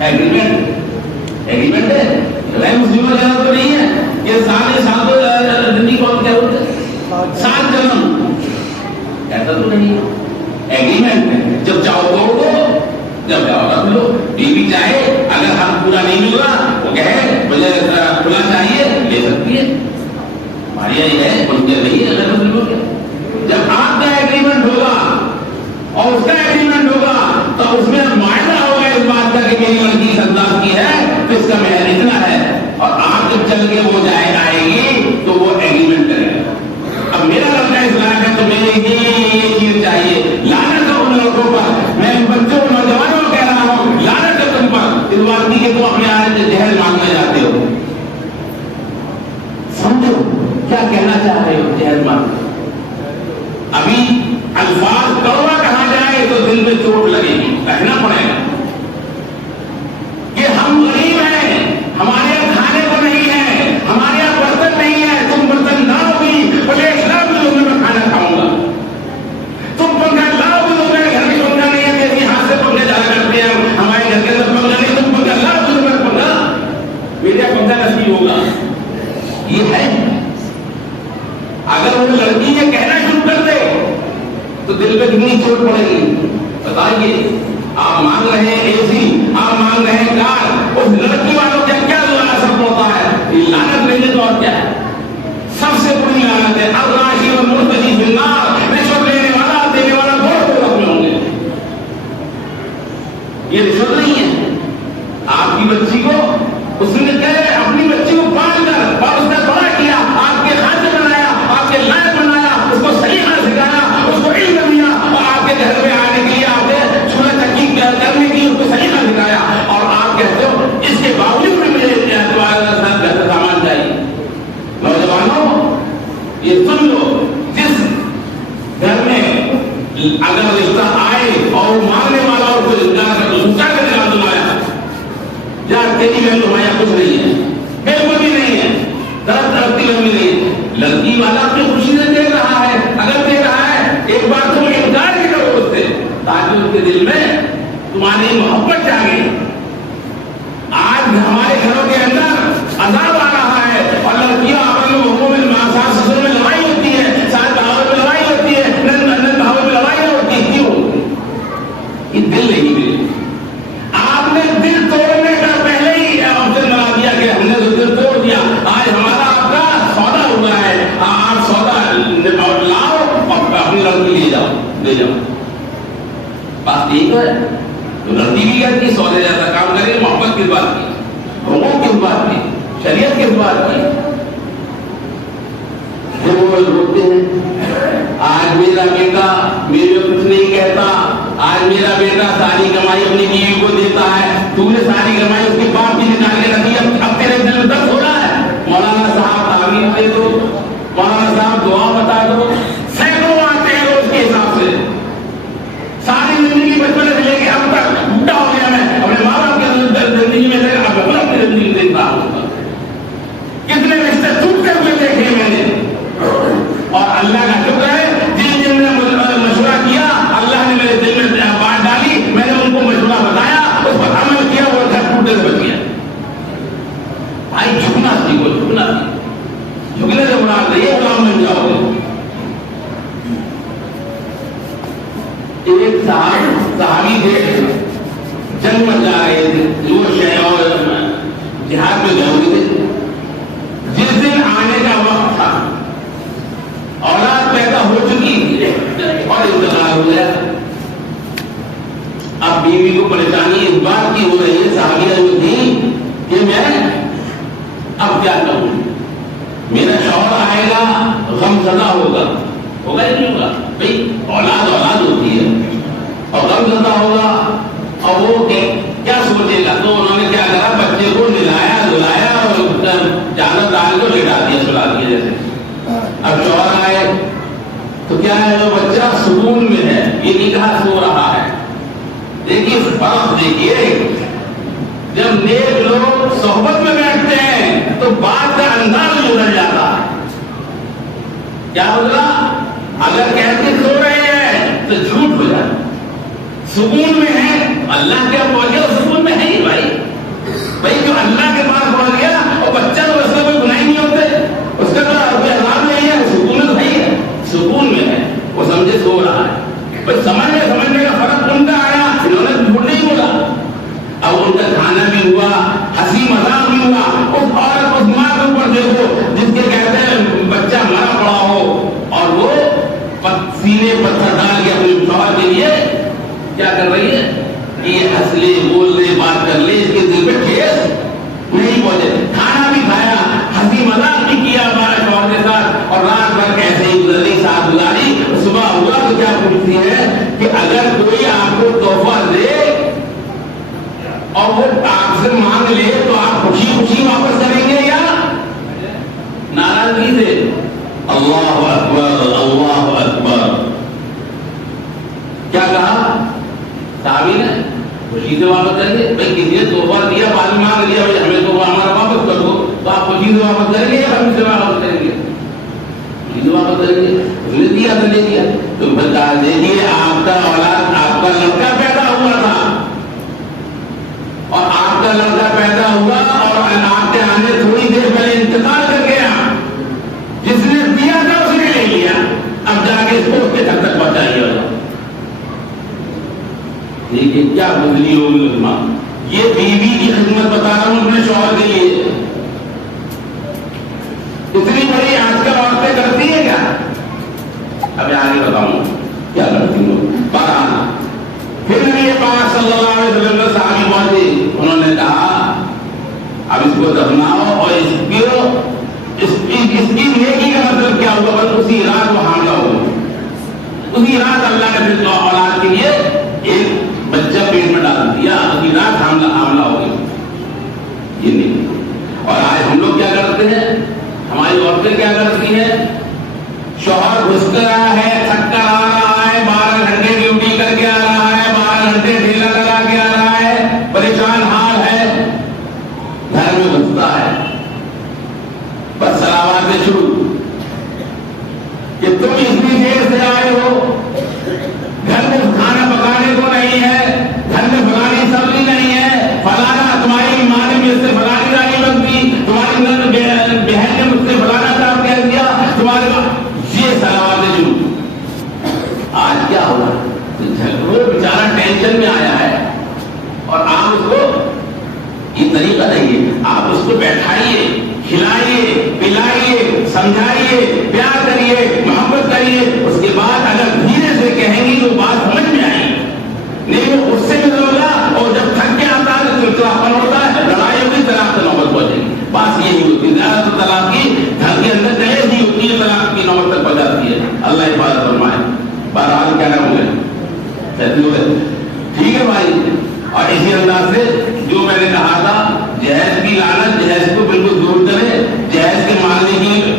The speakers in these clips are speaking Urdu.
ایگریمنٹ ہے غیر مسلموں جگہ تو نہیں ہے کہ سال زندگی کون کیا ہوتے 7 جنم، ایسا تو نہیں ہے، ایگریمنٹ ہے، جب چاہو توڑ دو، جب چاہو رکھ لو، بیوی چاہے اگر حق پورا نہیں مل رہا وہ کہے مجھے کھلا چاہیے لے سکتی ہے، ہمارے یہاں یہ ہے ان کے نہیں ہے غیر مسلموں کے۔ جب آپ کا ایگریمنٹ ہوگا اور اس کا ایگریمنٹ ہوگا تو اس میں معاہدہ ہوگا اس بات کا کہ میری لڑکی اس انداز کی ہے تو اس کا مہر اتنا ہے، اور آپ جب چل کے وہ آئے گی تو وہ ایگریمنٹ کرے گا۔ اب میرا لڑکا اس لائق ہے تو مجھے یہ چیز چاہیے، لعنت ہے ان لڑکوں پر، میں ان بچوں نوجوانوں کو کہہ رہا ہوں لعنت ہے تم پر اس بات کی کہ تم اپنے آنے جہل مانگنے جاتے ہو۔ سمجھو کیا کہنا چاہ رہے ہو جہل مانگ، ابھی الفاظ کڑوا کہا جائے تو دل میں چوٹ لگے گی، کہنا پڑے گا کہ ہم غریب ہیں، ہمارے یہاں کھانے کو نہیں ہے، ہمارے یہاں برتن نہیں ہے، تم برتن لاؤ گی پلیٹ لاؤ گی تو میں کھانا کھاؤں گا، تم پنکھا لاؤ گی تو میرے گھر میں پنکھا نہیں ہے، میرے ہاتھ سے پنکھے جایا کرتے ہیں ہمارے گھر کے اندر پنکھا نہیں، تم پنکھا لاؤ گی تو میرا پنکھا نصیب ہوگا۔ یہ ہے اگر وہ لڑکی یہ کہنا شروع کر دے تو دل پہ کتنی چوٹ پڑے گی بتائیے۔ آپ مانگ رہے ہیں اے سی، آپ مانگ رہے ہیں کار، اس لڑکی والوں کا کیا اثر ہوتا ہے؟ یہ لعنت نہیں ہے تو اور کیا ہے؟ سب سے بری لعنت ہے الراشی والمرتجی فی النار، رشوت لینے والا دینے والا دونوں میں ہوں گے۔ یہ رشوت نہیں ہے، آپ کی بچی کو اس نے کہے اپنی بچی کو پال کر اور اس نے بڑا کیا، آپ کے ہاتھ سے بنایا، آپ کے لائق بنایا، اس کو صحیح سکھایا، اس کو علم دیا، اور آپ کے گھر میں آنے کے لیے آپ نے چولہا چکی کرنے کی اس کو صحیح سکھایا، اور آپ کہتے ہو اس کے باوجود بھی مجھے تمہارے ساتھ گھر کا سامان چاہیے۔ نوجوانوں یہ سن لو، جس گھر میں اگر رشتہ آئے اور وہ مانگنے والا اور کوئی انکار کر تو کیا کرے گا تمہارا؟ یار تیری بہن تمہارا کچھ نہیں ہے، بالکل بھی نہیں ہے، طرف طرف کی لمبی نہیں ہے، لڑکی والا اپنی خوشی سے دے رہا ہے، اگر دے رہا ہے ایک بار تم انکار بھی کرو اس سے تاکہ اس کے دل میں تمہاری محبت جاگے۔ آج ہمارے گھروں کے اندر عذاب آ رہا ہے اور لڑکیاں اپنے محبوب میں ساس سسر میں لڑائی ہوتی ہے، ساس بہاور میں لڑائی ہوتی ہے، نند بہاور میں لڑائی ہوتی ہے، کیوں ہوتی ہے؟ یہ دل نہیں ملے، آپ نے دل توڑنے کا پہلے ہی آپشن بنا دیا کہ ہم نے تو دل توڑ دیا، آج ہمارا آپ کا سودا ہوا ہے، آپ سودا لاؤ اور اپنی لڑکی لے جاؤ، لے جاؤ، بات یہی تو ہے۔ تو لڑکی بھی کہتی سودے جیسا کام کرے، محبت کس بات کی، حقوق کس بات کی، شریعت کس بات کی؟ جب وہ روتے ہیں آج میرا بیٹا میرے کچھ نہیں کہتا، آج میرا بیٹا ساری کمائی اپنی بیوی کو دیتا ہے، تو نے ساری کمائی اس کے باپ کی نکال کے رکھی، اب تیرے دل میں درد ہو رہا ہے، مولانا صاحب تعمیر دے دو، مولانا صاحب دعا بتا دو، سینکڑوں آتے ہیں روز کے حساب سے، ساری زندگی بچپن سے لے کے اب تک بوڑھا ہو گیا میں اپنے ماں باپ کے زندگی میں سے اب اپنی زندگی میں دیکھتا ہوں، کتنے رشتے ٹوٹ کر ہوئے دیکھے میں نے، اور اللہ کا شکر ہے جن جن نے مشورہ کیا اللہ نے میرے دل میں بات ڈالی، میں نے ان کو مشورہ بتایا، اس پر عمل کیا، وہ گھر ٹوٹے سے بچ گیا۔ بھائی جھکنا سیکھو، جھکنا سیکھو، جھکنے سے مراد نہیں غلام بن جاؤ گے۔ ایک صحابی تھے، جنگ میں جا رہے تھے، وہ شہر جہاد میں گئے ہوئے تھے، جس دن آنے کا وقت تھا اولاد پیدا ہو چکی اور انتقال ہو گیا، اب بیوی کو پریشانی اس بات کی ہو رہی ہے، صحابیہ جو تھی کہ میں اب کیا کروں، میرا شوہر آئے گا غم زدہ ہوگا ہی نہیں ہوگا، بھائی اولاد ہوتی ہے اور غم زدہ ہوگا، اور وہ کیا سوچے گا؟ تو انہوں نے کیا کرا، بچے کو نلایا دلایا اور چادر ڈال کو لٹا دیا، سلا دیا جیسے۔ اب شوہر آئے تو کیا ہے، وہ بچہ سکون میں ہے، یہ نکاح سو رہا ہے۔ دیکھیے فرق، دیکھیے جب نیک لوگ صحبت میں بیٹھتے ہیں تو بات کا انداز بدل جاتا ہے۔ کیا بدلا؟ اگر کہتے سو رہے ہیں تو جھوٹ ہو جاتا، سکون میں ہے، اللہ کیا پہنچے سکون میں ہے ہی بھائی، ہنسی مذاق بھی ہوا. اس عورت اس ماں کے اوپر دیکھو جس کے کہتے ہیں بچہ مرا پڑا ہو اور وہ سینے پتھر ڈال کے اپنے شوہر کے لیے کیا کر رہی ہے کہ یہ ہنس لے بول لے بات کر لے, اس کے دل پہ ٹھیس نہیں پہنچے. کھانا بھی کھایا, ہنسی مذاق بھی کیا ہمارے شوہر کے ساتھ, اور رات بھر ایسے ہی گزری ساتھ گزاری. صبح ہوا تو کیا پوچھتی ہے کہ اگر کوئی آپ کو تحفہ دے اور وہ آپ سے مانگ لے تو آپ خوشی خوشی واپس کریں گے یا ناراضگی سے؟ اللہ اکبر اللہ اکبر. کیا کہا صحابی نے؟ خوشی سے واپس کریں گے. بھائی کسی نے تحفہ دیا بعد میں مانگ لیا, بھائی ہمیں تحفہ ہمارا واپس کر دو, تو آپ خوشی سے واپس کریں گے یا ہم سے واپس کریں گے؟ خوشی سے واپس کریں گے. اس نے دیا تو لے دیا. تو بتا دیجیے آپ کا اولاد, آپ کا لڑکا پیدا ہوا تھا اور آپ کا لڑکا پیدا ہوا اور آپ کے آنے تھوڑی دیر پہلے انتقال کر گیا. جس نے دیا تھا اس نے لے لیا, اب جا کے اس کو اس کے گھر تک پہنچائیے. لیکن کیا بدلی ہوگی علماء. یہ بیوی کی خدمت بتا رہا ہوں اپنے شوہر کے لیے. اتنی بڑی آج کل عورتیں کرتی ہیں کیا؟ اب آگے بتاؤں کیا کرتی ہوں. بہرحال پھر نبی پاک صلی اللہ علیہ وسلم نے صحابی پہنچے, انہوں نے کہا اب اس کو دفناؤ اور اس کی نیکی کا مطلب کیا ہوگا؟ بس اسی رات وہ حاملہ ہوگا. اسی رات اللہ نے پھر اولاد کے لیے ایک بچہ پیٹ میں ڈال دیا, اسی رات حاملہ ہو گئی. یہ نہیں. اور آج ہم لوگ کیا کرتے ہیں, ہماری عورتیں کیا کرتی ہیں, شوہر گھس کر رہا ہے, تھک کر آ رہا ہے, 12 گھنٹے ڈیوٹی کر کے آ رہا ہے, 12 گھنٹے ڈھیلا لگا کے آ رہا ہے, پریشان حال ہے, گھر میں گھستا ہے, بس سلامات شروع کہ تم اتنی دیر سے آئے ہو, گھر میں کھانا پکانے کو نہیں ہے, گھر میں فلانی سبزی نہیں ہے, فلانا تمہاری ماں نے مجھ سے فلانی دانی بنتی, تمہاری بہن نے مجھ سے فلانا کام کہہ دیا, تمہارے یہ سلامات شروع. آج کیا ہوا, وہ بیچارہ ٹینشن میں آیا ہے اور آپ اس کو, یہ طریقہ نہیں ہے, آپ اس کو بیٹھائیے, کھلائیے, پلائیے, سمجھائیے, پیار کریے, محبت کریے. اس کے بعد اگر دھیرے سے کہیں گی تو بات سمجھ میں آئے گی. نہیں وہ اس سے بھی ہوگا, اور جب تھک کے آتا ہے تو چڑچڑاپن ہوتا ہے, لڑائی ہوگی, طلاق سے نوبت پہنچے گی. بات یہی ہوتی ہے, زیادہ تر طلاق کی گھر کے اندر کہے ہی ہوتی ہے, طلاق کی نوبت تک پہنچاتی ہے. اللہ حفاظت فرمائے. بہرحال کیا نام ہوگا, ٹھیک ہے بھائی. اور اسی انداز سے جو میں نے کہا تھا, جہیز کی لعنت, جہیز کو بالکل دور کرے, جہیز کے ماننے کی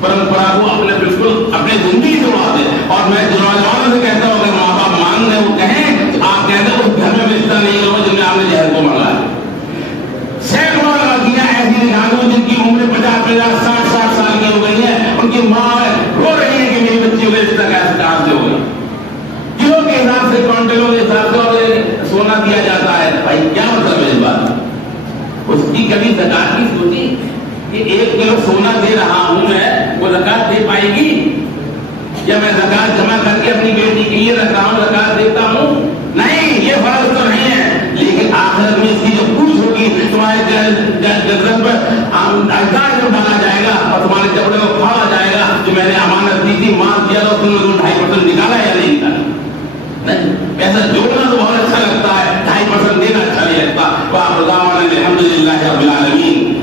پرمپرا کو اپنے بالکل اپنے زندگی سے اڑا دے. اور میں نوجوانوں سے کہتا ہوں اگر ماں باپ مان رہے وہ کہیں تو آپ کہتے ہیں اس گھر میں رشتہ نہیں کرو جن میں آپ نے جہیز کو مانگا ہے. سینکڑوں لڑکیاں ایسی نکالوں جن کی عمر 50 60 سال کی ہو گئی ہے, ان کی ماں رو رہی ہے کہ میری بچی کو رشتہ کیسے کہاں سے ہوگا. کلو کے حساب سے, کوانٹلوں کے حساب سے اور سونا دیا جاتا ہے. بھائی کیا مطلب ہے اس بات؟ اس کی کبھی زکات کی سوچی کہ 1 کلو سونا دے رہا ہوں میں, وہ زکات دے پائے گی, یا میں زکات جمع کر کے اپنی بیٹی کے لیے رکھ رہا ہوں, زکات دیتا ہوں؟ نہیں, یہ فرض تو نہیں ہے. لیکن آخرت میں اس کی جو پوچھ ہوگی تمہارے گردن پر اجداد میں ڈالا جائے گا اور تمہارے چپڑے کو کھاڑا جائے گا جو میں نے امانت دی تھی, مان کیا تو تم نے 2.5% نکالا یا نہیں نکالا. پیسہ جوڑنا تو بہت اچھا لگتا ہے, 2.5% دینا اچھا نہیں لگتا. الحمد للہ رب العالمین.